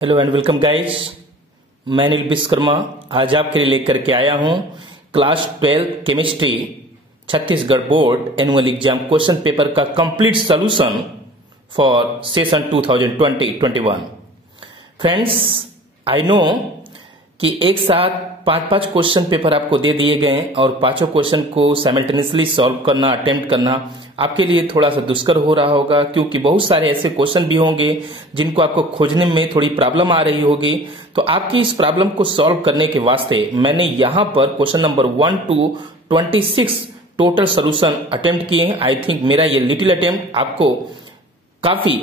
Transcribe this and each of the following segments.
Hello and welcome guys. मैं नील विश्वकर्मा आज आपके लिए लेकर के आया हूं class 12 chemistry Chhattisgarh board annual exam question paper का complete solution for session 2020-21। Friends, I know कि एक साथ पांच क्वेश्चन पेपर आपको दे दिए गए और पांचों क्वेश्चन को साइमल्टेनियसली सॉल्व करना, अटेम्प्ट करना आपके लिए थोड़ा सा दुष्कर हो रहा होगा, क्योंकि बहुत सारे ऐसे क्वेश्चन भी होंगे जिनको आपको खोजने में थोड़ी प्रॉब्लम आ रही होगी। तो आपकी इस प्रॉब्लम को सॉल्व करने के वास्ते मैंने यहां पर question number 1 to 26 total solution attempt किए हैं। आई थिंक मेरा ये लिटिल अटेम्प्ट आपको काफी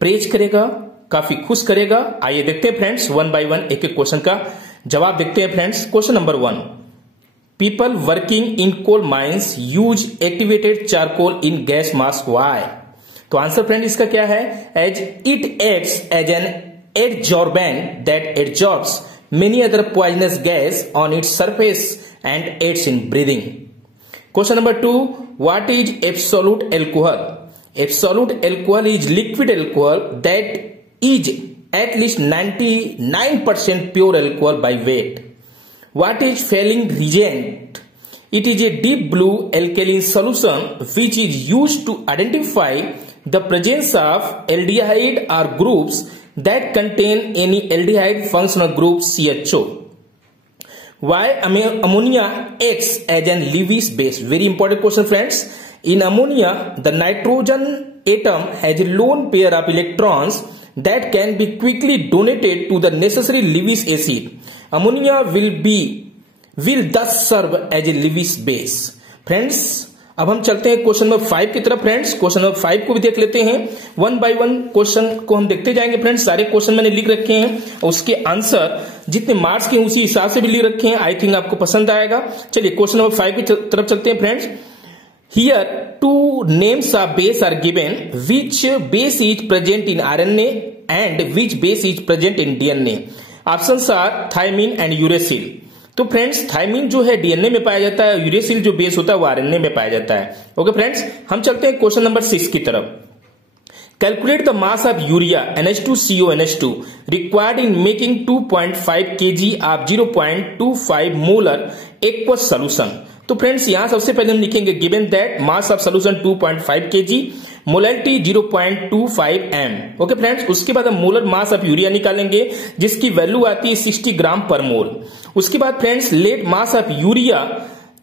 प्रेज करेगा, काफी खुश करेगा। आइए देखते हैं फ्रेंड्स, वन बाय वन एक एक क्वेश्चन का जवाब देखते हैं friends. Question number 1, people working in coal mines use activated charcoal in gas mask why. तो आंसर फ्रेंड इसका क्या है? As it acts as an adsorbent that adsorbs many other poisonous gas on its surface and aids in breathing. Question number 2, what is absolute alcohol? Absolute alcohol is liquid alcohol that is at least 99% pure alcohol by weight. What is Fehling reagent? It is a deep blue alkaline solution which is used to identify the presence of aldehyde or groups that contain any aldehyde functional group CHO. Why ammonia acts as an Lewis base? Very important question friends. In ammonia, the nitrogen atom has a lone pair of electrons that can be quickly donated to the necessary Lewis acid. Ammonia will thus serve as a Lewis base. Friends, अब हम चलते हैं question number 5 की तरफ। Friends, question number 5 को भी देख लेते हैं। वन बाय वन क्वेश्चन को हम देखते जाएंगे फ्रेंड्स। सारे क्वेश्चन मैंने लिख रखे हैं और उसके आंसर जितने मार्क्स के उसी हिसाब से भी लिख रखे हैं। आई थिंक आपको पसंद आएगा। चलिए क्वेश्चन नंबर 5 की तरफ चलते हैं friends. Here two names of base are given. Which base is present in RNA and which base is present in DNA? Options are thymine and uracil. तो फ्रेंड्स, थाइमिन जो है डीएनए में पाया जाता है, यूरेसिल जो बेस होता है वो आरएनए में पाया जाता है। ओके फ्रेंड्स, हम चलते हैं क्वेश्चन नंबर 6 की तरफ। Calculate the mass of urea NH2CO NH2 required in making 2.5 kg of 0.25 molar aqueous solution. तो फ्रेंड्स, यहां सबसे पहले हम लिखेंगे given that mass of solution 2.5 kg, molality 0.25 m। Okay friends, उसके बाद हम मोलर मास ऑफ यूरिया निकालेंगे जिसकी वैल्यू आती है 60 ग्राम पर मोल। उसके बाद friends, let mass of urea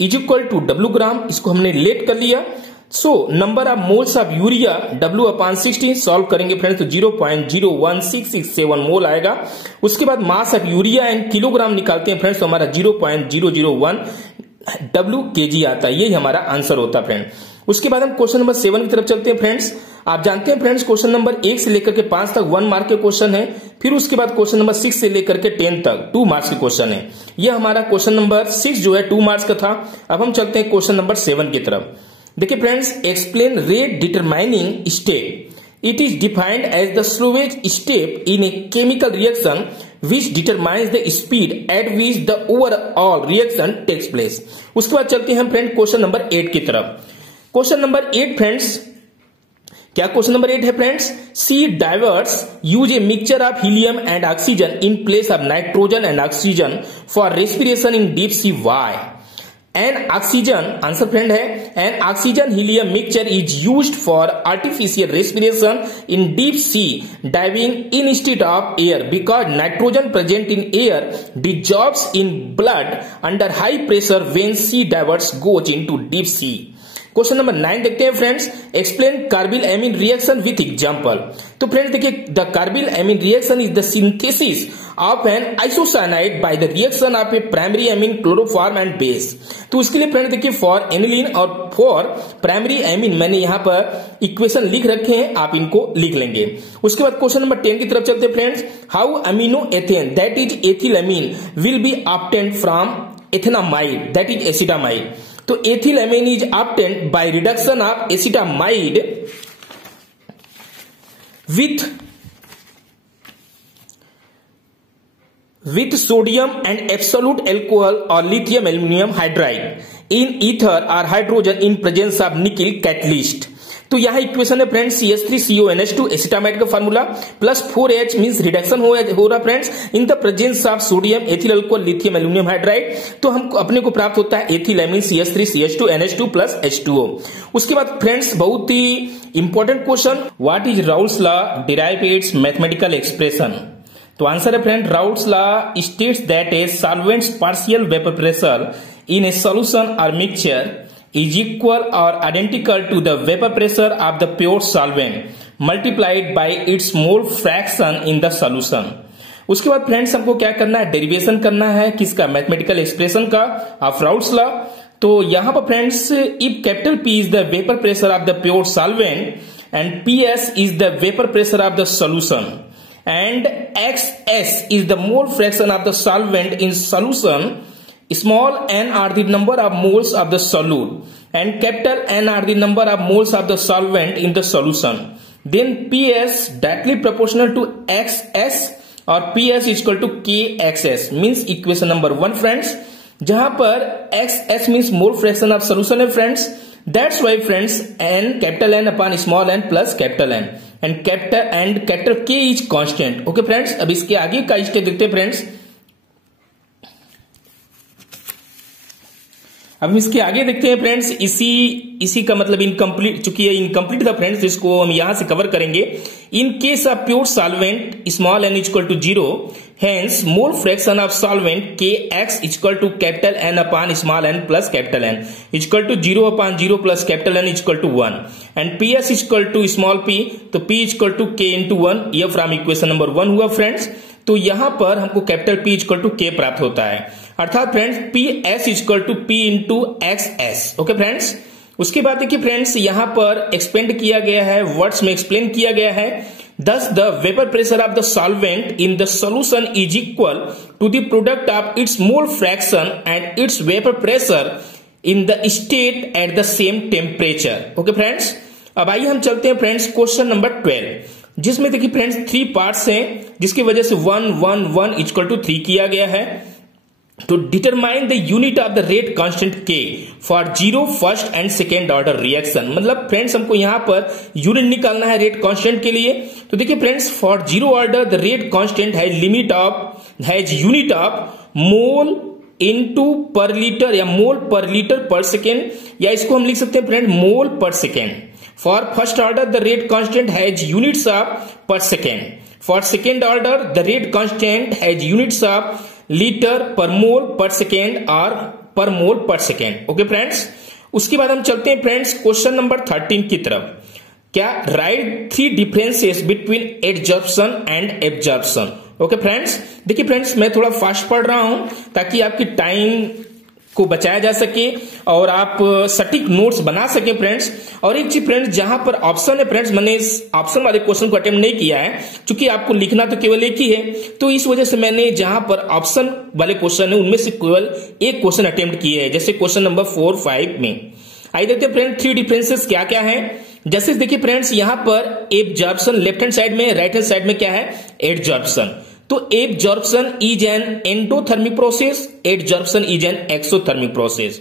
is equal to W gram, इसको हमने लेट कर लिया। So number of moles of urea W/16 solve करेंगे फ्रेंड्स तो 0.01667 मोल आएगा। उसके बाद mass of urea in kilogram निकालते हैं फ्रेंड्स तो हमारा 0.001 Wkg आता है। यही हमारा आंसर होता है फ्रेंड। उसके बाद हम क्वेश्चन नंबर 7 की तरफ चलते हैं फ्रेंड्स। आप जानते हैं फ्रेंड्स, क्वेश्चन नंबर 1 से लेकर के 5 तक 1 मार्क के क्वेश्चन है। फिर उसके बाद क्वेश्चन नंबर 6 से लेकर के 10 तक 2 मार्क्स के क्वेश्चन है। यह हमारा क्वेश्चन नंबर 6 जो है 2 मार्क्स का था। अब हम चलते हैं क्वेश्चन नंबर 7 की तरफ। देखिए friends, explain rate determining step. It is defined as the slowest step in a chemical reaction which determines the speed at which the overall reaction takes place. उसके बाद चलते हैं हम फ्रेंड क्वेश्चन नंबर 8 की तरफ। क्वेश्चन नंबर 8 फ्रेंड्स, क्या question number 8 है friends? Sea divers use a mixture of helium and oxygen in place of nitrogen and oxygen for respiration in deep sea why. An oxygen, answer friend है, an oxygen helium mixture is used for artificial respiration in deep sea diving instead of air because nitrogen present in air dissolves in blood under high pressure when sea divers goes into deep sea. Question number 9 देखते हैं friends. Explain carbylamine reaction with example. तो friends देखिए, the carbylamine reaction is the synthesis of an isocyanide by the reaction of a primary amine chloroform and base. तो उसके लिए friends देखिए, for aniline और for primary amine मैंने यहां पर इक्वेशन लिख रखे हैं, आप इनको लिख लेंगे। उसके बाद क्वेश्चन नंबर 10 की तरफ चलते हैं friends. How amino ethane that is ethylamine will be obtained from ethanamide that is acetamide. तो ethylamine is obtained by reduction of acetamide with sodium and absolute alcohol or lithium aluminum hydride in ether or hydrogen in presence of nickel catalyst. तो यहाँ equation है friends CH3CONH2 acetamide का formula plus 4H means reduction हो रहा friends in the presence of sodium ethyl alcohol lithium aluminium hydride. तो हमको अपने को प्राप्त होता है ethyl means CH3CH2NH2 plus H2O। उसके बाद फ्रेंड्स बहुत ही important question, what is Raoult's law, derive its mathematical expression. तो आंसर है friend, Raoult's law states that a solvent's partial vapour pressure in a solution और mixture is equal or identical to the vapor pressure of the pure solvent multiplied by its mole fraction in the solution। उसके बाद friends हमको क्या करना है, derivation करना है किसका, मैथमेटिकल एक्सप्रेशन का ऑफ राउल्स लॉ। तो यहां पर friends if capital P is the vapour pressure of the pure solvent and PS is the vapour pressure of the solution and XS is the mole fraction of the solvent in solution, small n are the number of moles of the solute and capital N are the number of moles of the solvent in the solution, then PS directly proportional to XS or PS is equal to KXS means equation number 1 friends, जहां पर XS means mole fraction of solution है friends, that's why friends N capital N upon small n plus capital N and capital K is constant। okay friends, अब इसके आगे का step देखते हैं friends. अब हम इसके आगे देखते हैं फ्रेंड्स, इसी का मतलब इनकम्प्लीट, चूंकि ये इनकम्प्लीट था फ्रेंड्स, इसको हम यहां से कवर करेंगे। In case of pure solvent small n equal to 0, hence mole fraction of solvent KX equal to capital N upon small n plus capital N equal to 0 upon 0 plus capital N equal to 1 and PS equal to small p, तो P equal to K into 1, यह from equation number 1 हुआ friends. तो यहां पर हमको capital P equal to K प्राप्त होता है, अर्थात friends PS equal to P into XS। Okay friends, उसके बाद देखिए फ्रेंड्स यहां पर एक्सपेंड किया गया है, वर्ड्स में एक्सप्लेन किया गया है, thus the vapor pressure of the solvent in the solution is equal to the product of its mole fraction and its vapor pressure in the state at the same temperature। Okay friends, अब आइए हम चलते हैं friends question number 12, जिसमें देखिए friends 3 parts हैं, जिसकी वजह से 1 1 1 इक्वल टू 3 किया गया है। तो determine the unit of the rate constant K for 0 first and second order reaction. मतलब फ्रेंड्स हमको यहां पर यूनिट निकालना है रेट कांस्टेंट के लिए। तो देखिए friends, for 0 order the rate constant has unit of mole into पर लीटर या मोल पर लीटर पर सेकेंड, या इसको हम लिख सकते हैं friend mole per second. For first order the rate constant has units of per second, for second order the rate constant has units of litre per mole per second और पर mole per second. Okay friends, उसके बाद हम चलते हैं friends question number 13 की तरफ। क्या, right 3 differences between adsorption and absorption. Okay friends, देखिए फ्रेंड्स मैं थोड़ा फास्ट पढ़ रहा हूं ताकि आपकी टाइम को बचाया जा सके और आप सटीक नोट्स बना सके फ्रेंड्स। और एक चीज फ्रेंड्स, जहां पर ऑप्शन है फ्रेंड्स, मैंने इस ऑप्शन वाले क्वेश्चन को अटेम्प्ट नहीं किया है, क्योंकि आपको लिखना तो केवल एक ही है, तो इस वजह से मैंने जहां पर ऑप्शन वाले क्वेश्चन है उनमें से केवल एक क्वेश्चन अटेम्प्ट किए हैं, जैसे क्वेश्चन नंबर 4 5 में। आइए देखते हैं फ्रेंड 3 डिफरेंसेस क्या क्या है। जैसे देखिए फ्रेंड्स, यहां पर एब्जॉर्प्शन लेफ्ट हैंड साइड में, राइट हैंड साइड में क्या है एडजॉर्प्शन। तो absorption is an endothermic process, adsorption is an exothermic process.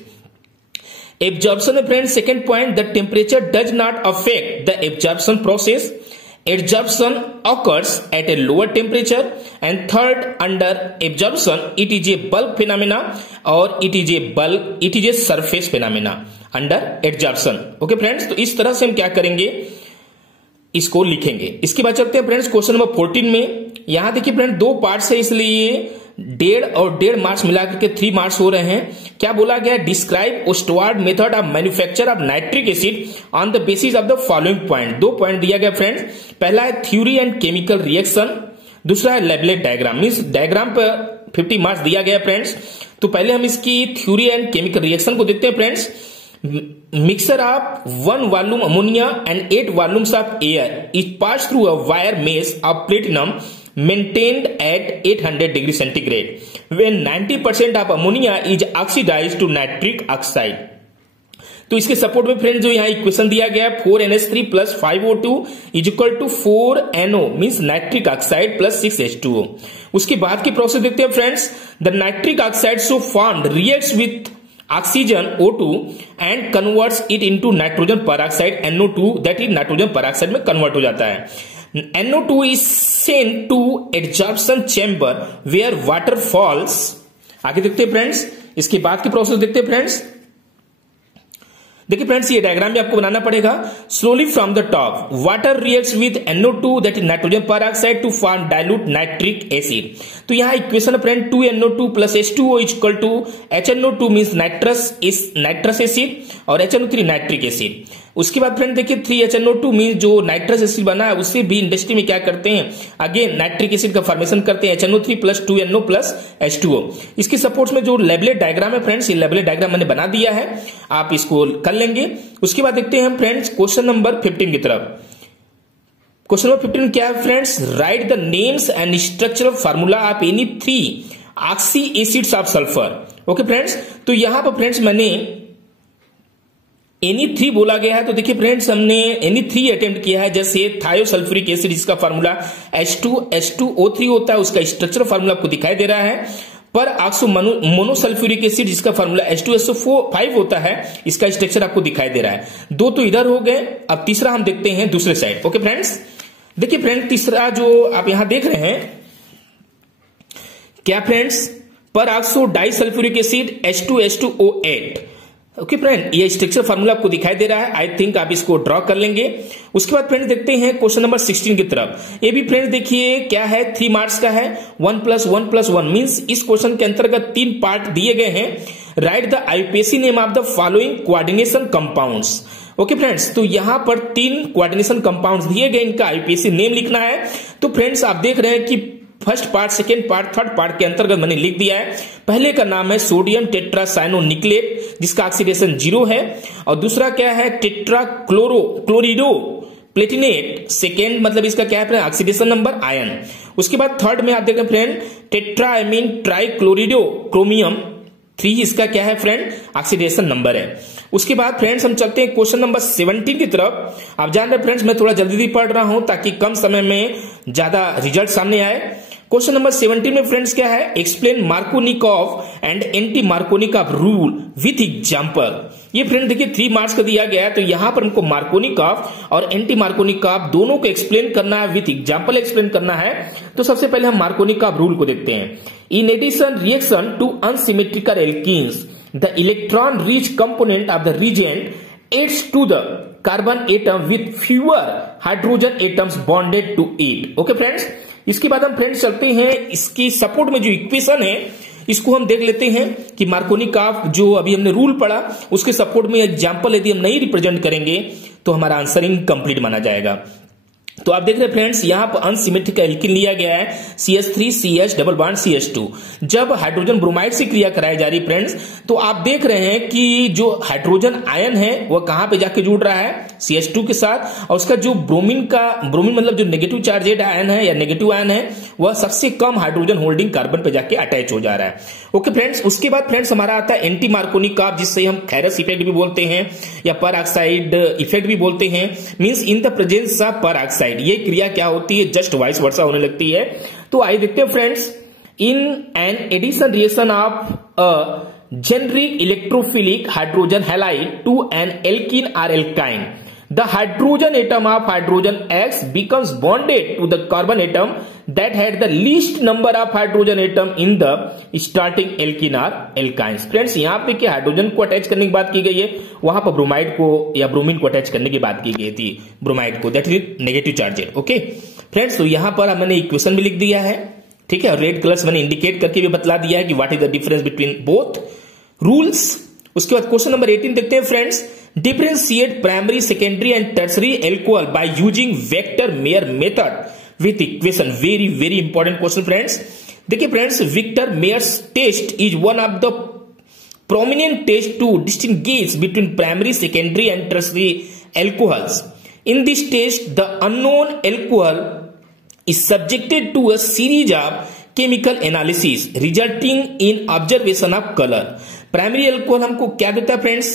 Absorption में friends second point, the temperature does not affect the absorption process, absorption occurs at a lower temperature, and third, under absorption it is a bulk phenomena or it is a surface phenomena under absorption। Okay friends, तो इस तरह से हम क्या करेंगे, इसको लिखेंगे। इसके बाद चलते हैं फ्रेंड्स क्वेश्चन नंबर 14 में। यहां देखिए फ्रेंड 2 पार्ट्स है, इसलिए 1.5 और 1.5 मार्क्स मिलाकर के 3 मार्क्स हो रहे हैं। क्या बोला गया, describe Ostwald method of manufacture of nitric acid on the basis of the following point. 2 point दिया गया फ्रेंड्स, पहला है थ्योरी एंड केमिकल रिएक्शन, दूसरा है लेबलेट डायग्राम। मींस डायग्राम पर 50 मार्क्स दिया गया फ्रेंड्स। तो पहले हम इसकी थ्योरी एंड केमिकल रिएक्शन को देखते हैं friends. Mixture of 1 volume ammonia and 8 volumes of air is passed through a wire mesh of platinum maintained at 800 degree centigrade when 90% of ammonia is oxidized to nitric oxide। तो इसके support में friends जो यहाँ equation दिया गया है 4NH3 plus 5O2 is equal to 4NO means nitric oxide plus 6H2O। उसके बाद की प्रोसेस देखते हैं friends. The nitric oxide so formed reacts with oxygen O2 and converts it into nitrogen peroxide NO2, that is nitrogen peroxide में convert हो जाता है। NO2 is sent to adsorption chamber where water falls। आगे देखते हैं friends, इसके बाद की प्रोसेस देखते हैं फ्रेंड्स। देखिए फ्रेंड्स, ये डायग्राम भी आपको बनाना पड़ेगा। Slowly from the top water reacts with NO2 that is nitrogen peroxide to form dilute nitric acid. तो यहाँ equation friend 2NO2 plus H2O is equal to HNO2 means nitrous acid और HNO3 nitric acid. उसके बाद friend देखिए 3HNO2 means जो nitrous acid बना है उससे भी इंडस्ट्री में क्या करते हैं, अगेन नाइट्रिक एसिड का फॉर्मेशन करते हैं HNO3 plus 2NO plus H2O। इसके सपोर्ट में जो लेबलेट डायग्राम है फ्रेंड्स, ये लेबलेट डायग्राम मैंने बना दिया है, आप इसको कर लेंगे। उसके बाद देखते हैं हम फ्रेंड्स क्वेश्चन नंबर 15 की तरफ। क्वेश्चन नंबर 15 क्या है friends, right the names and structural formula of any 3 oxy acids of sulphur. Okay friends, तो यहां पर फ्रेंड्स मैंने Na3 बोला गया है, तो देखिए फ्रेंड्स हमने Na3 अटेम्प्ट किया है। जैसे थायोसल्फ्यूरिक एसिड जिसका फार्मूला H2SO3 होता है, उसका स्ट्रक्चरल फार्मूला आपको दिखाई दे रहा है। पर ऑक्सो मोनोसल्फ्यूरिक एसिड जिसका फार्मूला H2SO5 होता है, इसका स्ट्रक्चर आपको दिखाई दे रहा है। दो तो इधर हो गए, अब तीसरा हम देखते हैं दूसरे साइड। ओके फ्रेंड्स, देखिए फ्रेंड तीसरा जो आप यहां देख रहे हैं क्या फ्रेंड्स, पर oxo disulphuric acid H2S2O8। Okay friend, ये स्ट्रक्चर फार्मूला आपको दिखाई दे रहा है, आई थिंक आप इसको ड्रॉ कर लेंगे। उसके बाद फ्रेंड्स देखते हैं क्वेश्चन नंबर 16 की तरफ। ये भी फ्रेंड्स देखिए क्या है, 3 मार्क्स का है, 1 + 1 + 1 मींस इस क्वेश्चन के अंतर्गत 3 पार्ट दिए गए हैं। Right the IUPAC name of the following coordination compounds. Okay friends, तो यहां पर 3 कोऑर्डिनेशन कंपाउंड्स दिए गए, इनका आईयूपीएसी नेम लिखना है। तो फ्रेंड्स आप देख रहे हैं कि first part, second part, third part के अंतर्गत मैंने लिख दिया है। पहले का नाम है सोडियम टेट्रासाइनोनिक्लेट जिसका ऑक्सीडेशन 0 है, और दूसरा क्या है क्लोरिडो प्लेटिनेट, सेकेंड मतलब इसका क्या है ऑक्सीडेशन नंबर आयन। उसके बाद थर्ड में आप देखें फ्रेंड टेट्राएमीन ट्राइक्लोरिडो क्रोमियम 3, इसका क्या है फ्रेंड ऑक्सीडेशन नंबर है। उसके बाद फ्रेंड्स हम चलते हैं क्वेश्चन नंबर 17 की तरफ। आप जान रहे फ्रेंड्स मैं थोड़ा जल्दी पढ़ रहा हूं ताकि कम समय में ज्यादा रिजल्ट सामने आए। क्वेश्चन नंबर 17 में फ्रेंड्स क्या है, explain Markovnikov and anti Markovnikov rule with example. ये फ्रेंड देखिए 3 मार्क्स का दिया गया है, तो यहां पर हमको मार्कोनिकॉफ और एंटी मार्कोनिकॉफ दोनों को एक्सप्लेन करना है, विथ एग्जांपल एक्सप्लेन करना है। तो सबसे पहले हम मार्कोनिकॉफ रूल को देखते हैं। In addition reaction to unsymmetrical alkenes the electron rich component of the reagent adds to the carbon atom with fewer hydrogen atoms bonded to it. Okay friends, इसके बाद हम फ्रेंड्स चलते हैं इसकी सपोर्ट में जो इक्वेशन है इसको हम देख लेते हैं कि मार्कोनिकॉफ जो अभी हमने रूल पढ़ा उसके सपोर्ट में एग्जांपल यदि हम नहीं रिप्रेजेंट करेंगे तो हमारा आंसर इनकम्प्लीट माना जाएगा। तो आप देख रहे हैं फ्रेंड्स यहां पर अनसिमेट्रिकल एल्कीन लिया गया है CH3CH डबल बॉन्ड CH2। जब हाइड्रोजन ब्रोमाइड से क्रिया कराई जा रही फ्रेंड्स, तो आप देख रहे हैं कि जो हाइड्रोजन आयन है वह कहां पे जाके जुड़ रहा है CH2 के साथ, और उसका जो ब्रोमीन मतलब जो नेगेटिव चार्जेड आयन है या नेगेटिव आयन है वह सबसे कम हाइड्रोजन होल्डिंग कार्बन पे जाके अटैच हो जा रहा है। ओके फ्रेंड्स, उसके बाद फ्रेंड्स हमारा आता है एंटी मार्कोनिकॉफ जिससे हम खैरस इफेक्ट भी बोलते हैं या पर ऑक्साइड इफेक्ट भी बोलते हैं, means in the presence of पर ऑक्साइड। ये क्रिया क्या होती है, जस्ट वाइस वर्सा होने लगती है। तो आइए देखते हैं friends, in an addition reaction of a generic electrophilic hydrogen halide to an alkene और alkyne, the hydrogen atom of hydrogen X becomes bonded to the carbon atom that had the least number of hydrogen atom in the starting alkene or alkynes। Friends यहां पे कि hydrogen को attach करने की बात की गई है, वहां पर ब्रोमाइड को या ब्रोमीन को अटैच करने की बात की गई थी, ब्रोमाइड को, that is negative charged. Okay friends, तो यहां पर मैंने इक्वेशन भी लिख दिया है, ठीक है, और रेड कलर से मैंने इंडिकेट करके भी बतला दिया है कि what is the difference between both rules. उसके बाद क्वेश्चन नंबर 18 देखते हैं friends, differentiate primary, secondary and tertiary alcohol by using vector Mayer method with equation। very very important question friends। देखिए friends Victor Mayer's test is one of the prominent tests to distinguish between primary, secondary and tertiary alcohols। in this test the unknown alcohol is subjected to a series of chemical analysis resulting in observation of color। Primary alcohol हमको क्या देता है friends,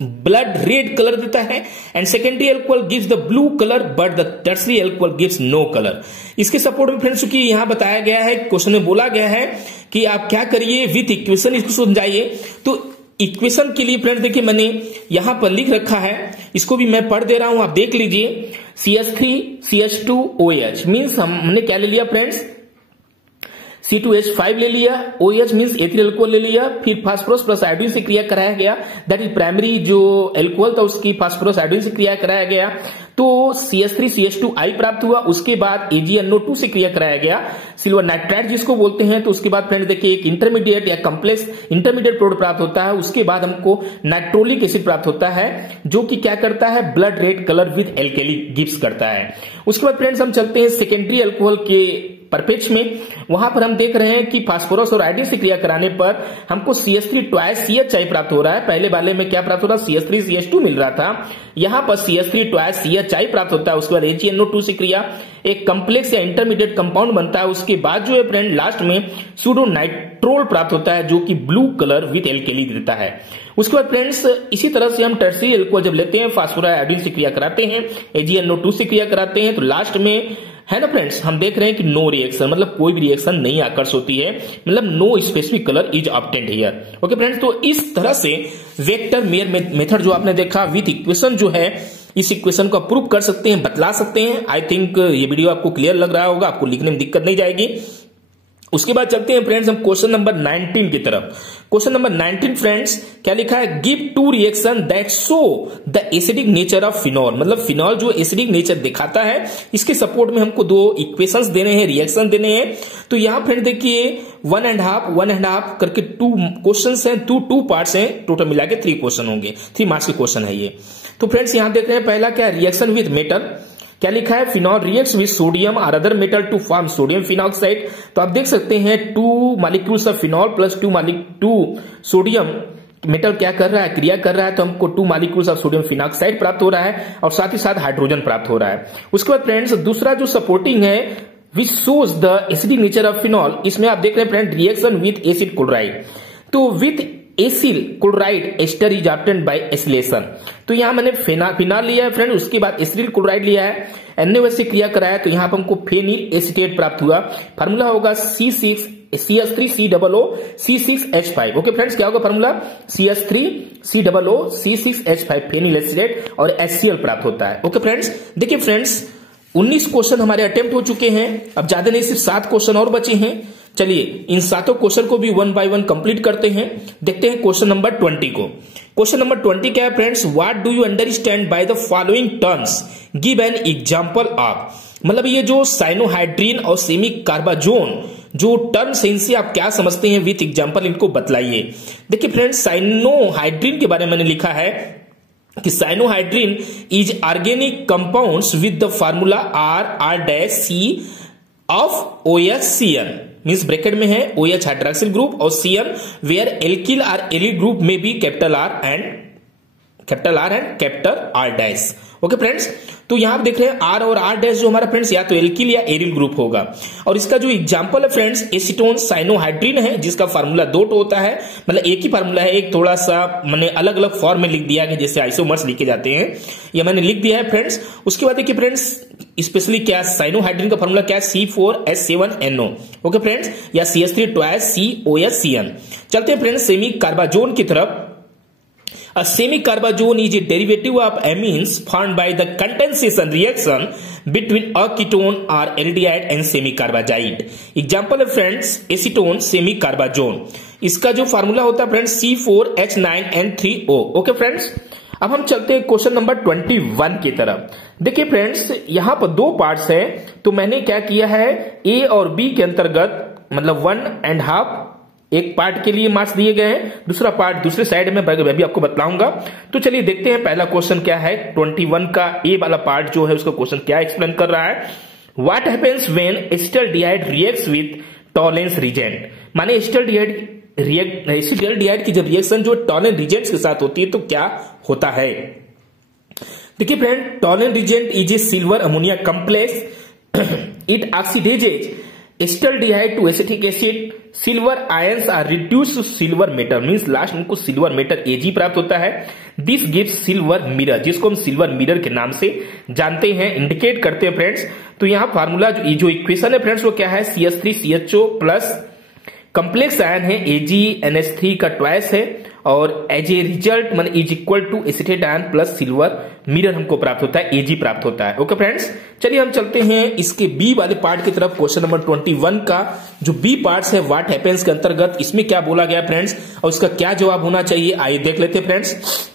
blood red colour देता है, and secondary alcohol gives the blue colour but the tertiary alcohol gives no colour. इसके support में friends क्योंकि यहां बताया गया है, क्वेश्चन में बोला गया है कि आप क्या करिए, विथ इक्वेशन इसको समझाइए। तो इक्वेशन के लिए फ्रेंड्स देखिए मैंने यहां पर लिख रखा है, इसको भी मैं पढ़ दे रहा हूं, आप देख लीजिए। CH3CH2OH मीन्स हमने क्या ले लिया फ्रेंड्स, C2H5 ले लिया, OH मीन्स एथिल अल्कोहल ले लिया, फिर फास्फोरस प्लस आयोडीन से क्रिया कराया गया, दैट इज प्राइमरी जो अल्कोहल था उसकी फास्फोरस आयोडीन से क्रिया कराया गया, तो CH3CH2I प्राप्त हुआ। उसके बाद AgNO2 से क्रिया कराया गया, सिल्वर नाइट्राइड जिसको बोलते हैं। तो उसके बाद फ्रेंड्स देखिए एक इंटरमीडिएट या कम्प्लेक्स इंटरमीडिएट प्रोडक्ट प्राप्त होता है। उसके बाद हमको नाइट्रोलिक एसिड प्राप्त होता है, जो कि क्या करता है, blood red colour with alkali gives करता है। उसके बाद फ्रेंड्स हम चलते हैं सेकेंडरी अल्कोहल के परपेच में। वहां पर हम देख रहे हैं कि फास्फोरस और आयोडीन से क्रिया कराने पर हमको CH3CHI प्राप्त हो रहा है। पहले वाले में क्या प्राप्त हो रहा है, CH3CH2 मिल रहा था, यहां पर CH3CHI प्राप्त होता है। उसके बाद AgNO2 से क्रिया एक कम्प्लेक्स या इंटरमीडिएट कंपाउंड बनता है। उसके बाद जो है फ्रेंड लास्ट में सूडो नाइट्रोल प्राप्त होता है, जो कि ब्लू कलर विद एल्केली देता है। उसके बाद फ्रेंड्स इसी तरह से हम टर्सरी अल्कोहल जब लेते हैं, फास्फोरस आयोडीन से क्रिया कराते हैं, AgNO2 से क्रिया कराते हैं, तो लास्ट में है ना फ्रेंड्स हम देख रहे हैं कि नो रिएक्शन, मतलब कोई भी रिएक्शन नहीं आकर्ष होती है, मतलब no specific colour is obtained here. Okay friends, तो इस तरह से वेक्टर मेयर मेथड जो आपने देखा विथ इक्वेशन जो है, इस इक्वेशन को प्रूव कर सकते हैं, बतला सकते हैं। आई थिंक ये वीडियो आपको क्लियर लग रहा होगा, आपको लिखने में दिक्कत नहीं जाएगी। उसके बाद चलते हैं फ्रेंड्स हम क्वेश्चन नंबर 19 की तरफ। क्वेश्चन नंबर 19 फ्रेंड्स क्या लिखा है, give two reaction that show the acidic nature of phenol, मतलब फिनॉल जो एसिडिक नेचर दिखाता है, इसके सपोर्ट में हमको दो इक्वेशंस देने हैं, रिएक्शन देने हैं। तो यहां फ्रेंड देखिए 1.5 करके 2 क्वेश्चंस हैं, 2 पार्ट्स हैं, टोटल मिला के 3 क्वेश्चन होंगे, 3 मार्क्स के क्वेश्चन है ये। तो फ्रेंड्स यहां देख रहे हैं पहला क्या, रिएक्शन विद मेटल। क्या लिखा है, फिनॉल रिएक्ट्स विद सोडियम और other metal to form sodium phenoxide. तो आप देख सकते हैं 2 molecules of phenol plus 2 sodium metal क्या कर रहा है, क्रिया कर रहा है, तो हमको 2 मॉलिक्यूल्स ऑफ सोडियम फिनॉक्साइड प्राप्त हो रहा है और साथ ही साथ हाइड्रोजन प्राप्त हो रहा है। उसके बाद फ्रेंड्स दूसरा जो सपोर्टिंग है which shows the acidic nature of phenol, इसमें आप देख रहे हैं friend reaction with acid chloride. तो with acyl chloride ester is obtained by acylation. तो यहां मैंने फिनॉल लिया है फ्रेंड, उसके बाद एसिल क्लोराइड लिया है, NaOH से क्रिया कराया, तो यहां पर हमको फेनिल एसीटेट प्राप्त हुआ। फार्मूला होगा CH3COO C6H5। ओके फ्रेंड्स, क्या होगा formula, CH3COO C6H5 phenyl acetate और HCl प्राप्त होता है। ओके फ्रेंड्स, देखिए फ्रेंड्स 19 क्वेश्चन हमारे अटेम्प्ट हो चुके हैं, अब ज्यादा नहीं सिर्फ 7 क्वेश्चन और बचे हैं। चलिए इन 7 क्वेश्चन को भी 1 बाय 1 कंप्लीट करते हैं। देखते हैं क्वेश्चन नंबर 20 को। क्वेश्चन नंबर 20 क्या है friends, what do you understand by the following terms, give an example of. मतलब ये जो साइनोहाइड्रीन और सेमी कार्बाजोन जो टर्म्स है, इनसे आप क्या समझते हैं, विथ एग्जांपल इनको बतलाइए। देखिए फ्रेंड्स साइनोहाइड्रीन के बारे में मैंने लिखा है कि cyanohydrin is organic compounds with the formula R'(C) of OHCN, means bracket में है OH हाइड्रोक्सिल ग्रुप और CN वेयर एल्किल और एलिल ग्रुप में भी capital R and capital R'। Okay friends, तो यहां आप देख रहे हैं R और R' जो हमारा फ्रेंड्स या तो एल्किल या एरिल ग्रुप होगा। और इसका जो एग्जांपल है फ्रेंड्स एसीटोन साइनोहाइड्रीन है, जिसका फार्मूला 2 होता है, मतलब एक ही फार्मूला है, एक थोड़ा सा मैंने अलग अलग फॉर्म में लिख दिया है जैसे आइसोमर्स लिखे जाते हैं, यह मैंने लिख दिया है फ्रेंड्स। उसके बाद देखिए फ्रेंड्स स्पेशली क्या साइनोहाइड्रीन का फार्मूला क्या है, C4H7NO। ओके फ्रेंड्स, या CH3COOCN। चलते हैं फ्रेंड्स सेमी कार्बाजोन की तरफ। A semi-carbazone is a derivative of amines formed by the condensation reaction between a ketone or aldehyde and semi-carbazide. Example है फ्रेंड्स एसीटोन सेमी कार्बाजोन, इसका जो फार्मूला होता है फ्रेंड्स C4H9N3O। ओके फ्रेंड्स, अब हम चलते हैं क्वेश्चन नंबर 21 की तरफ। देखिए फ्रेंड्स यहां पर 2 पार्ट्स हैं, तो मैंने क्या किया है A और B के अंतर्गत मतलब 1.5 एक पार्ट के लिए मार्क्स दिए गए हैं, दूसरा पार्ट दूसरे साइड में मैं भी आपको बताऊंगा। तो चलिए देखते हैं पहला क्वेश्चन क्या है, 21 का ए वाला पार्ट जो है उसका क्वेश्चन क्या एक्सप्लेन कर रहा है। What happens when acetaldehyde reacts with Tollens reagent. माने एसिटाल्डिहाइड की जब रिएक्शन जो टॉलेंस रिजेंट्स के साथ होती है तो क्या होता है। देखिए friend, Tollens reagent is a silver ammonia complex, it oxidizes acetaldehyde to acetic acid, silver ions are reduced to silver metal, means last में सिल्वर मेटल Ag प्राप्त होता है। दिस गिव्स सिल्वर मिरर, जिसको हम सिल्वर मिरर के नाम से जानते हैं, इंडिकेट करते हैं फ्रेंड्स। तो यहां फार्मूला जो इक्वेशन है फ्रेंड्स वो क्या है, CH3CHO प्लस कॉम्प्लेक्स आयन है AgNH3 का ट्वाइस है और एज ए रिजल्ट मान is equal to acetate ion plus silver mirror हमको प्राप्त होता है, एजी प्राप्त होता है। ओके फ्रेंड्स, चलिए हम चलते हैं इसके बी वाले पार्ट की तरफ। क्वेश्चन नंबर 21 का जो बी पार्ट है व्हाट हैपेंस के अंतर्गत इसमें क्या बोला गया फ्रेंड्स और उसका क्या जवाब होना चाहिए, आइए देख लेते हैं friends.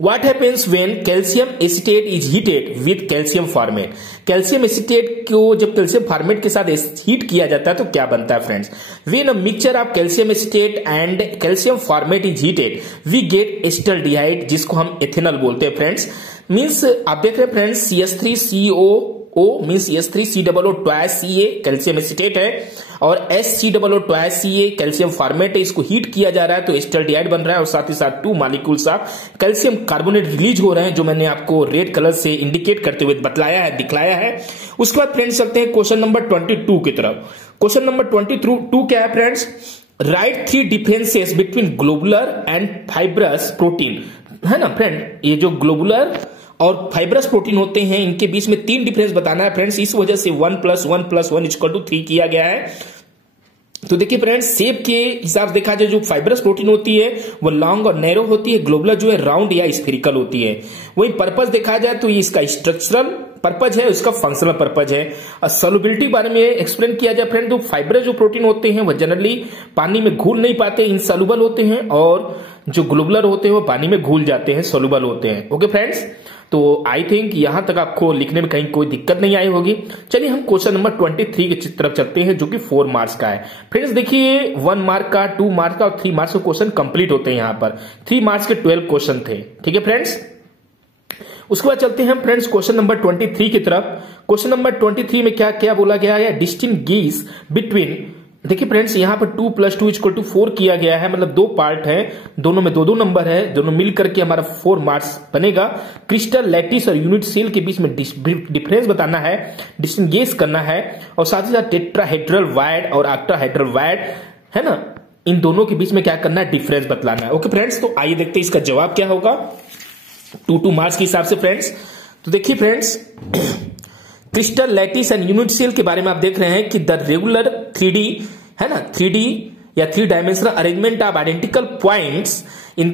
What happens when calcium acetate is heated with calcium formate? Calcium acetate को जब कैल्शियम फॉर्मेट के साथ हीट किया जाता है तो क्या बनता है friends? When a mixture of calcium acetate and calcium formate is heated, we get acetaldehyde जिसको हम एथेनॉल बोलते हैं फ्रेंड्स। मीन्स आप देख रहे हैं friends CH3COO means CH3COO twice Ca calcium acetate है और HCOO twice Ca calcium formate है, इसको हीट किया जा रहा है तो एसिटाल्डिहाइड बन रहा है और साथ ही साथ 2 molecules of calcium carbonate release हो रहे हैं जो मैंने आपको रेड कलर से इंडिकेट करते हुए बतलाया है, दिखलाया है। उसके बाद फ्रेंड्स चलते हैं क्वेश्चन नंबर 22 की तरफ। क्वेश्चन नंबर 22 क्या है friends? Right 3 differences between globular and fibrous protein, है ना फ्रेंड। ये जो ग्लोबुलर और फाइब्रस प्रोटीन होते हैं इनके बीच में 3 डिफरेंस बताना है फ्रेंड्स, इस वजह से 1 + 1 + 1 = 3 किया गया है। तो देखिए फ्रेंड्स, शेप के हिसाब से देखा जाए जो फाइब्रस प्रोटीन होती है वो लॉन्ग और नैरो होती है, ग्लोबुलर जो है राउंड या स्फेरिकल होती है। वही पर्पस देखा जाए तो ये इसका स्ट्रक्चरल पर्पज है, उसका फंक्शनल पर्पज है। और सॉल्युबिलिटी बारे में एक्सप्लेन किया जाए फ्रेंड, तो फाइब्रस जो प्रोटीन होते हैं वो जनरली पानी में घुल नहीं पाते, इनसॉल्युबल होते हैं, और जो ग्लोबुलर होते हैं वो पानी में घुल जाते हैं, सॉल्युबल होते हैं। ओके फ्रेंड्स, तो आई थिंक यहां तक आपको लिखने में कहीं कोई दिक्कत नहीं आई होगी। चलिए हम क्वेश्चन नंबर 23 की तरफ चलते हैं जो कि 4 मार्क्स का है। फ्रेंड्स देखिए 1 मार्क का, 2 मार्क का और 3 मार्क्स का क्वेश्चन कंप्लीट होते हैं। यहां पर 3 मार्क्स के 12 क्वेश्चन थे, ठीक है फ्रेंड्स। उसके बाद चलते हैं फ्रेंड्स क्वेश्चन नंबर 23 की तरफ। क्वेश्चन नंबर 23 में क्या क्या बोला गया है? डिस्टिंग्विश बिटवीन, देखिए फ्रेंड्स यहां पर 2 + 2 = 4 किया गया है, मतलब 2 पार्ट है, दोनों में 2-2 नंबर है, दोनों मिल करके हमारा 4 मार्क्स बनेगा। क्रिस्टल, लैटिस और यूनिट सेल के बीच में डिफरेंस बताना है, डिस्टिंग्विश करना है, और साथ ही साथ टेट्राहेड्रल वायर्ड और ऑक्टाहेड्रल वायर्ड, है ना, इन दोनों के बीच में क्या करना है? डिफरेंस बतलाना है। ओके फ्रेंड्स, तो आइए देखते हैं इसका जवाब क्या होगा 2 मार्क्स के हिसाब से फ्रेंड्स। तो देखिए friends, crystal, lattice and unit cell के बारे में आप देख रहे हैं कि द रेगुलर 3D, है ना, 3D या 3 dimensional arrangement of identical points in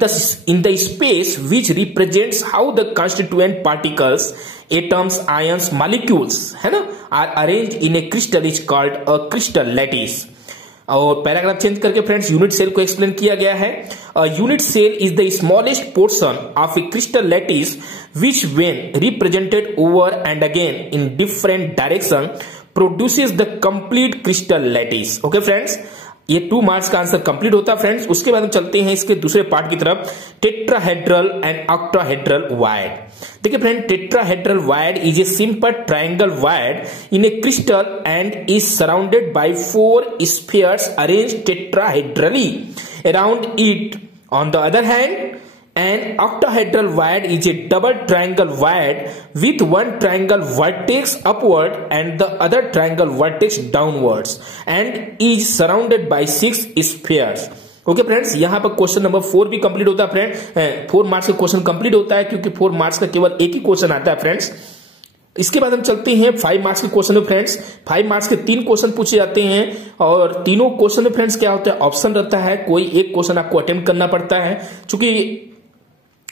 the space which represents how the constituent particles, atoms, ions, molecules, है ना, are arranged in a crystal is called a crystal lattice। और paragraph change करके friends unit cell को explain किया गया है। Unit cell is the smallest portion of a crystal lattice which when represented over and again in different direction produces the complete crystal lattice. Okay friends, ये 2 marks का answer complete होता है friends. उसके बाद हम चलते हैं इसके दूसरे पार्ट की तरफ, टेट्राहेड्रल एंड ऑक्टाहेड्रल वायर्ड। देखिए friend, tetrahedral wired is a simple triangle wired in A crystal and is surrounded by 4 spheres arranged tetrahedrally around it. On the other hand, an octahedral wired is a double triangle wired with one triangle vertex upward and the other triangle vertex downwards and is surrounded by 6 spheres। Okay friends, यहां पर question number 4 भी complete होता है friend. 4 marks का question complete होता है क्योंकि 4 marks का केवल एक ही क्वेश्चन आता है फ्रेंड्स। इसके बाद हम चलते हैं 5 मार्क्स के क्वेश्चन में फ्रेंड्स। 5 मार्क्स के 3 क्वेश्चन पूछे जाते हैं और तीनों क्वेश्चन में फ्रेंड्स क्या होता है? ऑप्शन रहता है, कोई एक क्वेश्चन आपको अटेम्प्ट करना पड़ता है। चूंकि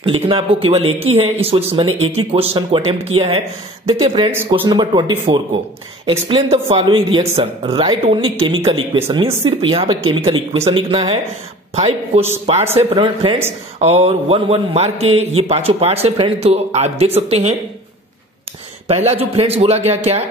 लिखना आपको केवल एक ही है, इस वजह से मैंने एक ही क्वेश्चन को अटेम्प्ट किया है। देखते हैं फ्रेंड्स क्वेश्चन नंबर 24 को। Explain the following reaction, right only chemical equation, means सिर्फ यहां पे केमिकल इक्वेशन लिखना है। 5 पार्ट्स है फ्रेंड्स और 1 मार्क के ये 5 पार्ट्स है फ्रेंड्स। तो आप देख सकते हैं पहला जो फ्रेंड्स बोला गया क्या,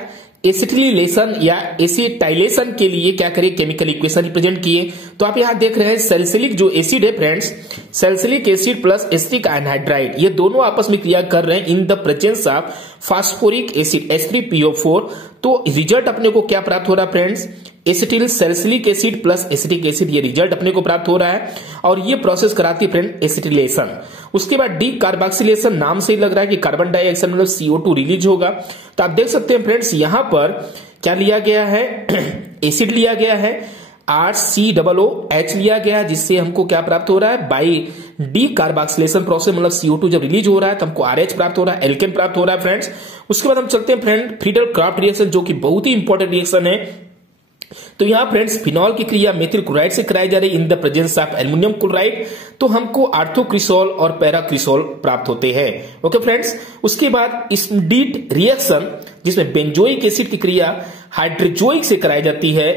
एसिटिलेशन या एसिटाइलेशन के लिए क्या करिए, केमिकल इक्वेशन रिप्रेजेंट किए। तो आप यहां देख रहे हैं सैलिसिलिक जो एसिड है friends, salicylic acid plus acetic anhydride, ये दोनों आपस में क्रिया कर रहे हैं in the presence of phosphoric acid H3PO4। तो रिजल्ट अपने को क्या प्राप्त हो रहा है friends? Acetyl salicylic acid plus acetic acid, ये रिजल्ट अपने को प्राप्त हो रहा है और ये प्रोसेस कराती है फ्रेंड एसिटिलेशन। उसके बाद डी कार्बोक्सिलेशन, नाम से ही लग रहा है कि कार्बन डाइऑक्साइड मतलब CO2 रिलीज होगा। तो आप देख सकते हैं फ्रेंड्स यहां पर क्या लिया गया है, एसिड लिया गया है, RCOOH लिया गया है, जिससे हमको क्या प्राप्त हो रहा है? बाई डी कार्बोक्सिलेशन प्रोसेस मतलब CO2 जब रिलीज हो रहा है तो हमको RH प्राप्त हो रहा है, एल्केन प्राप्त हो रहा है फ्रेंड्स। उसके बाद हम चलते हैं फ्रेंड फ्रीडल क्राफ्ट रिएक्शन, जो कि बहुत ही इंपॉर्टेंट रिएक्शन है। तो यहाँ फ्रेंड्स फिनॉल की क्रिया मेथिल क्लोराइड से कराई जा रही in the presence of aluminium chloride, तो हमको आर्थोक्रिसोल और पैराक्रिसोल प्राप्त होते हैं। ओके फ्रेंड्स, उसके बाद स्टीट रिएक्शन जिसमें बेंजोइक एसिड की क्रिया हाइड्रोजोइक से कराई जाती है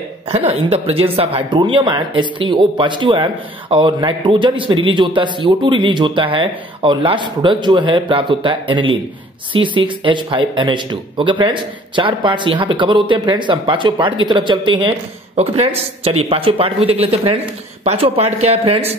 ना, in the presence of hydronium ion H3O positive ion, और नाइट्रोजन इसमें रिलीज होता है, CO2 रिलीज होता है, और लास्ट प्रोडक्ट जो है प्राप्त होता है aniline C6H5NH2। Okay friends, 4 parts यहाँ पे कवर होते हैं फ्रेंड्स। हम 5वें पार्ट की तरफ चलते हैं। ओके फ्रेंड्स, चलिए 5वें पार्ट को भी देख लेते हैं फ्रेंड्स। 5वां पार्ट क्या है फ्रेंड्स?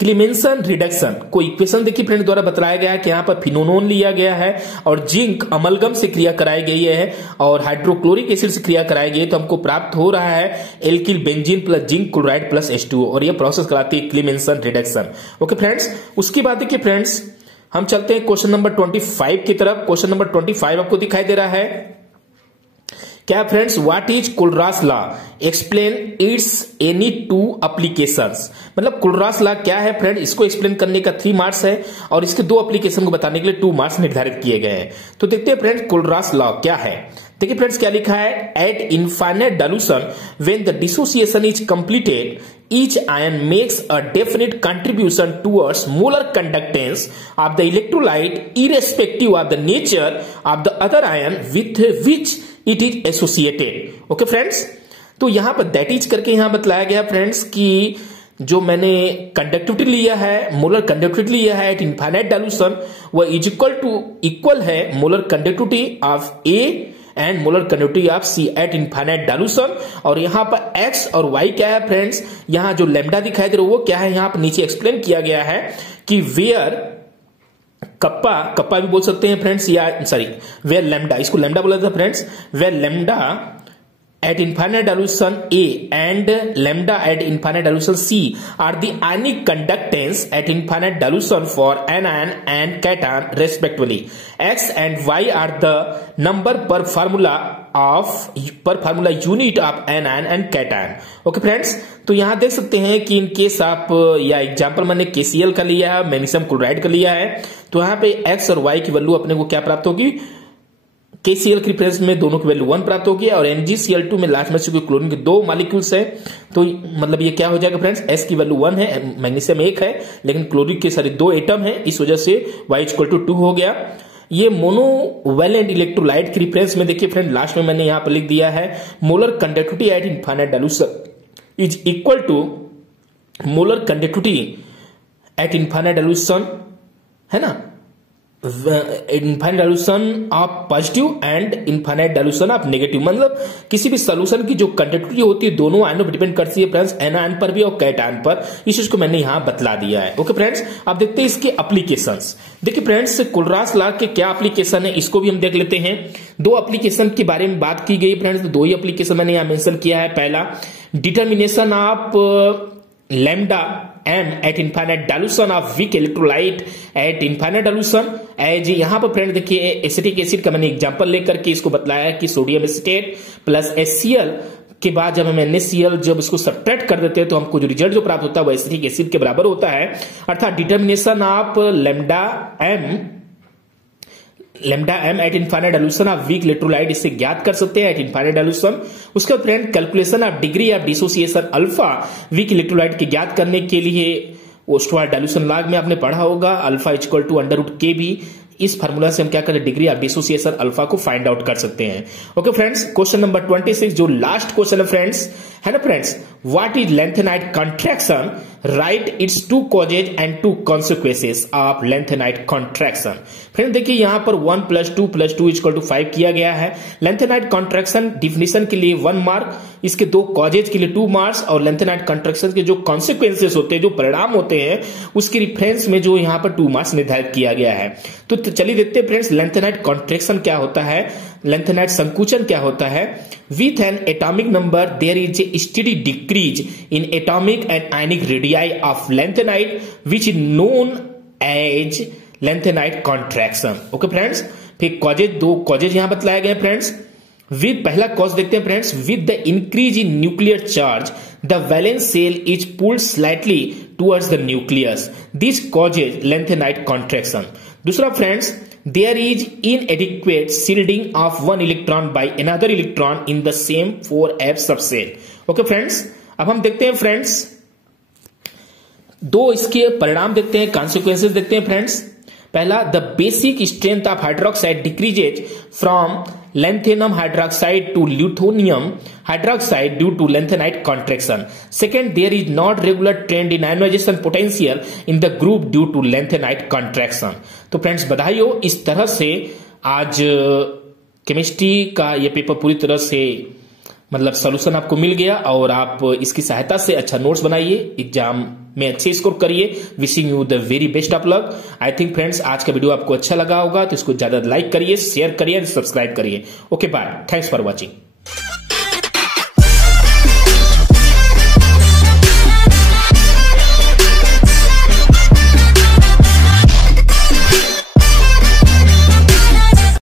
क्लीमेंसन रिडक्शन को इक्वेशन देखिए फ्रेंड द्वारा बताया गया है कि यहाँ पर फिनोनोन लिया गया है और जिंक अमलगम से क्रिया कराई गई है और हाइड्रोक्लोरिक एसिड से क्रिया कराई गई है, तो हमको प्राप्त हो रहा है alkyl benzene plus zinc chloride plus H2O, और ये प्रोसेस कहलाती है क्लीमेंसन रिडक्शन। ओके फ्रेंड्स, उसके बाद देखिए फ्रेंड्स हम चलते हैं क्वेश्चन नंबर 25 की तरफ। क्वेश्चन नंबर 25 आपको दिखाई दे रहा है क्या friends? What is Kohlrausch law? Explain its any 2 applications. मतलब कुलरास लॉ क्या है फ्रेंड, इसको एक्सप्लेन करने का 3 मार्क्स है और इसके 2 एप्लीकेशन को बताने के लिए 2 मार्क्स निर्धारित किए गए हैं। तो देखते हैं फ्रेंड्स कुलरास लॉ क्या है। देखिए फ्रेंड्स क्या लिखा है, eight infinite dilution when the dissociation is completed each ion makes a definite contribution towards molar conductance of the electrolyte irrespective of the nature of the other ion with which it is associated। Okay friends, तो यहां पर that is करके यहां बतलाया गया friends कि जो मैंने कंडक्टिविटी लिया है, मोलर कंडक्टिविटी लिया है एट इनफाइनाइट डाइल्यूशन, वह इक्वल है molar conductivity of A and molar conductivity of C eight infinite dilution. और यहां पर x और y क्या है फ्रेंड्स? यहां जो लैम्डा दिखाई दे रहा है वो क्या है, यहां पर नीचे एक्सप्लेन किया गया है कि वेयर कप्पा भी बोल सकते हैं फ्रेंड्स, या सॉरी वेयर लैम्डा, इसको लैम्डा बोला था friends, where lambda at infinite dilution A and lambda at infinite dilution C are the ionic conductance at infinite dilution for anion and cation respectively. X and Y are the number per formula unit of anion and cation. Okay friends, तो यहां देख सकते हैं कि in case आप या example मैंने KCl का लिया है, मैग्नीशियम क्लोराइड का लिया है, तो यहां पे X और Y की वैल्यू अपने को क्या प्राप्त होगी? KCl की प्रेजेंस में दोनों की वैल्यू 1 प्राप्त होगी और NgCl2 में लास्ट में से क्लोरीन के 2 मॉलिक्यूल्स है, तो मतलब ये क्या हो जाएगा फ्रेंड्स? S की वैल्यू 1 है, मैग्नीशियम 1 है, लेकिन क्लोरीन के सारे 2 एटम है, इस वजह से Y=2 हो गया। ये मोनोवैलेंट इलेक्ट्रोलाइट की रिफरेंस में देखिए फ्रेंड लास्ट में मैंने यहां पर लिख दिया है molar conductivity at infinite dilution is equal to molar conductivity at infinite dilution, है ना, infinite dilution of positive and infinite dilution of negative. मतलब किसी भी सोल्यूशन की जो कंडक्टिविटी होती है दोनों आयनों पर डिपेंड करती है फ्रेंड्स, एनायन पर भी और कैटायन पर। इस चीज को मैंने यहां बतला दिया है। ओके फ्रेंड्स, अब देखते हैं इसके एप्लीकेशंस। देखिए फ्रेंड्स कुलरास लॉ के क्या एप्लीकेशन है इसको भी हम देख लेते हैं। 2 एप्लीकेशन के बारे में बात की गई फ्रेंड्स, 2 ही एप्लीकेशन मैंने यहां मेंशन किया है। पहला determination of lambda m at infinite dilution of weak electrolyte at infinite dilution as यहां पर फ्रेंड देखिए एसिटिक एसिड का मैंने एग्जांपल लेकर के इसको बतलाया कि सोडियम एसीटेट प्लस HCl के बाद जब हम NaCl जब इसको सब्ट्रैक्ट कर देते हैं तो हमको जो रिजल्ट जो प्राप्त होता है वो एसिटिक एसिड के बराबर होता है। अर्थात determination of lambda m eight infinite dilution of weak electrolyte इससे ज्ञात कर सकते हैं एट इनफाइनाइट डाइल्यूशन। उसके friend calculation of degree of dissociation alpha weak electrolyte के ज्ञात करने के लिए ओस्टवार्ड डाइल्यूशन लॉ में आपने पढ़ा होगा α=√kb। इस फार्मूला से हम क्या करें, डिग्री ऑफ डिसोसिएशन अल्फा को फाइंड आउट कर सकते हैं। ओके फ्रेंड्स, क्वेश्चन नंबर 26 जो लास्ट क्वेश्चन है फ्रेंड्स, है ना friends, what is lanthanide contraction? Right it's 2 causes and 2 consequences of lanthanide contraction. Friend देखिए यहां पर 1 + 2 + 2 = 5 किया गया है। लैंथेनाइट कॉन्ट्रैक्शन डिफिनेशन के लिए 1 मार्क, इसके 2 कॉजेज के लिए 2 मार्क्स और लैंथेनाइट कॉन्ट्रैक्शन के जो कॉन्सिक्वेंसेस होते हैं, जो परिणाम होते हैं, उसके रिफरेंस में जो यहां पर 2 मार्क्स निर्धारित किया गया है। तो चलिए देखते हैं फ्रेंड्स लैंथेनाइट कॉन्ट्रैक्शन क्या होता है, लैंथेनाइट संकुचन क्या होता है। With an atomic number there is a steady decrease in atomic and ionic radii of lanthanide which is known as lanthanide contraction. Okay friends, फिर कॉजेज 2 कॉजेज यहां बतलाए गए फ्रेंड्स। विद पहला कॉज देखते हैं friends, with the increase in nuclear charge the valence shell is pulled slightly towards the nucleus. This causes lanthanide contraction. दूसरा friends, there is inadequate shielding of one electron by another electron in the same 4f subshell. Okay friends, अब हम देखते हैं friends, दो इसके परिणाम देखते हैं, कॉन्सिक्वेंसेस देखते हैं फ्रेंड्स. पहला, the basic strength of hydroxide decreases from lanthanum hydroxide to lutetium hydroxide due to lanthanide contraction. Second, there is not regular trend in ionization potential in the group due to lanthanide contraction. तो friends बधाई हो, इस तरह से आज chemistry का ये paper पूरी तरह से मतलब सॉल्यूशन आपको मिल गया और आप इसकी सहायता से अच्छा नोट्स बनाइए, एग्जाम में अच्छे स्कोर करिए. Wishing you the very best of luck. I think friends आज का वीडियो आपको अच्छा लगा होगा, तो इसको ज्यादा लाइक करिए, शेयर करिए, सब्सक्राइब करिए. Okay bye, thanks for watching.